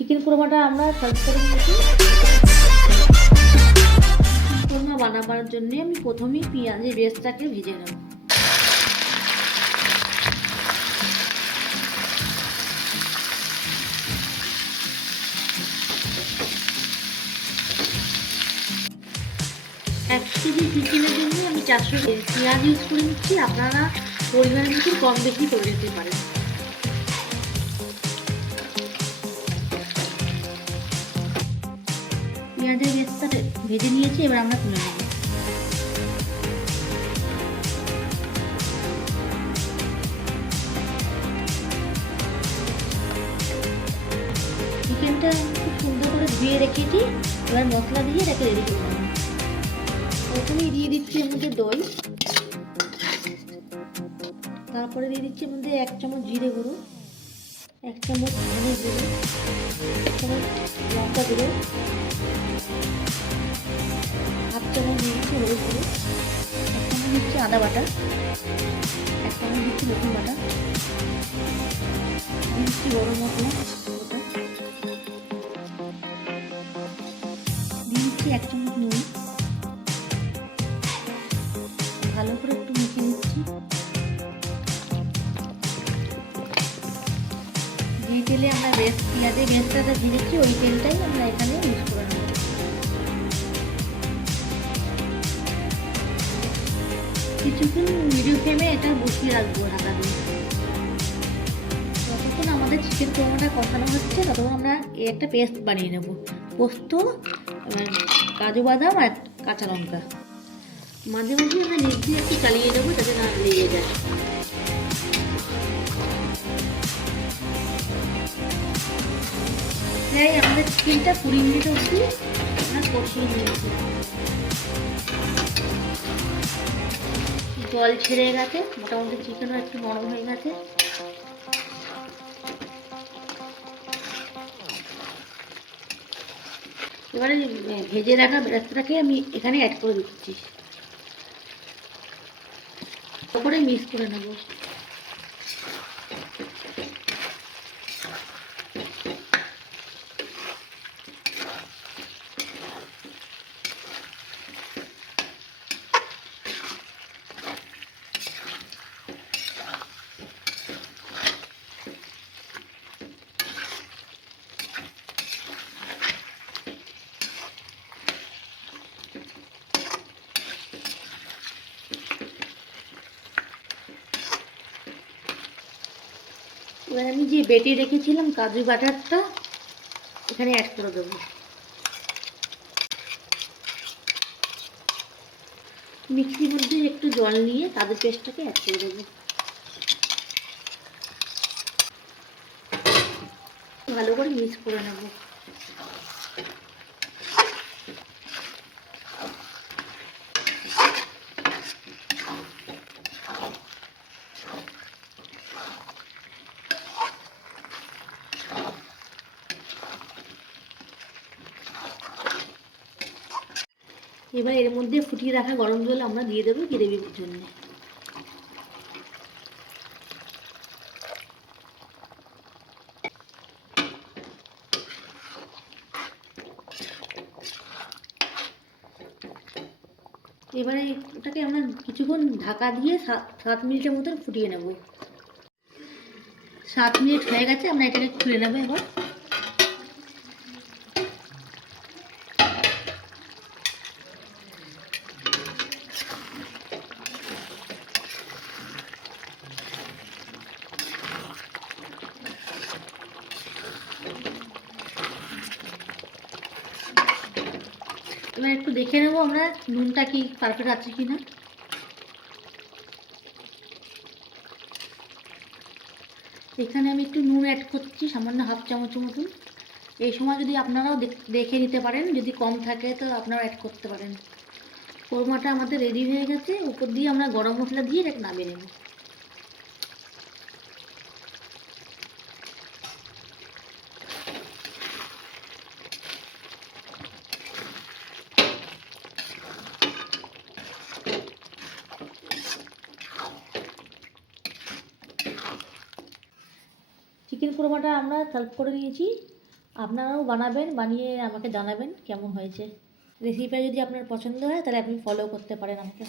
Chicken কোরমাটা আমরা serve করে নিয়েছি। কোরমা বানাবার জন্য আমি প্রথমেই পেঁয়াজের বেসটাকে ভেজে নেব। এক কেজি চিকেনের জন্য আমি 400 পেঁয়াজ ইউজ করে নিচ্ছি। আপনারা পরিমাণ মতো কম বেশি করে দিতে পারেন। পেঁয়াজের বেসটা ভেজে নিয়েছি, এবার আমরা তুলে নেব। চিকেনটা খুব সুন্দর করে ধুয়ে রেখেছি, এবার মশলা দিয়ে এটাকে রেডি করে নেব। প্রথমেই দিয়ে দিচ্ছি এর মধ্যে দই, তারপরে দিয়ে দিচ্ছি এর মধ্যে 1 চামচ জিরে গুঁড়ো, 1 চামচ ধনে গুঁড়ো, 1 চামচ লঙ্কা গুঁড়ো, 1/2 চামচ দিয়ে দিচ্ছি হলুদ গুঁড়ো, 1 চামচ দিচ্ছি আদা বাটা, 1 চামচ দিচ্ছি রসুন বাটা, দিচ্ছি গরম মশলা, দিয়ে দিচ্ছি 1 চামচ নুন। ভালো করে একটু মেখে নিচ্ছি। যে তেলে আমরা পেঁয়াজের বেসটা ভেজেছি ওই তেলটাই আমরা এখানে ইউজ করে নেব। কিছুক্ষণ মিডিয়াম ফ্লেমে এটা বসিয়ে রাখবো ঢাকা দিয়ে। যতক্ষণ আমাদের চিকেন কোরমাটা কষানো হচ্ছে ততক্ষণ আমরা একটা পেস্ট বানিয়ে নেব। পোস্ত, কাজু বাদাম আর কাঁচা লঙ্কা। মাঝে মাঝে আমরা নিচ দিয়ে একটু চালিয়ে দেবো যাতে না লেগে যায়। প্রায় আমাদের চিকেনটা 20 মিনিট অবধি আমরা কষিয়ে নিয়েছি। জল ছেড়ে গেছে, মোটামুটি চিকেনও একটু নরম হয়ে গেছে। এবারে ভেজে রাখা বেরেস্তাটাকে আমি এখানে অ্যাড করে দিচ্ছি, তারপরে মিক্স করে নেব। এবার আমি যে বেটে রেখেছিলাম কাজু বাটারটা এখানে অ্যাড করে দেবো। মিক্সির মধ্যে একটু জল নিয়ে কাজু পেস্টটাকে অ্যাড করে দেবো। ভালো করে মিক্স করে নেব। এবার এর মধ্যে ফুটিয়ে রাখা গরম জল আমরা দিয়ে দেবো গ্রেভির জন্য। এবারে ওটাকে আমরা কিছুক্ষণ ঢাকা দিয়ে 7 মিনিটের মতন ফুটিয়ে নেব। 7 মিনিট হয়ে গেছে, আমরা এটাকে খুলে নেবো এবার। এবার একটু দেখে নেবো আমরা নুনটা কি পারফেক্ট আছে কি না। এখানে আমি একটু নুন অ্যাড করছি, সামান্য 1/2 চামচের মতন। এই সময় যদি আপনারাও দেখে নিতে পারেন, যদি কম থাকে তো আপনারাও অ্যাড করতে পারেন। কোরমাটা আমাদের রেডি হয়ে গেছে, উপর দিয়ে আমরা গরম মশলা দিয়ে এটাকে নামিয়ে নেব। চিকেন কোরমাটা আমরা সার্ভ করে নিয়েছি। আপনারাও বানাবেন, বানিয়ে আমাকে জানাবেন কেমন হয়েছে। রেসিপিটা যদি আপনার পছন্দ হয় তাহলে আপনি ফলো করতে পারেন আমাকে।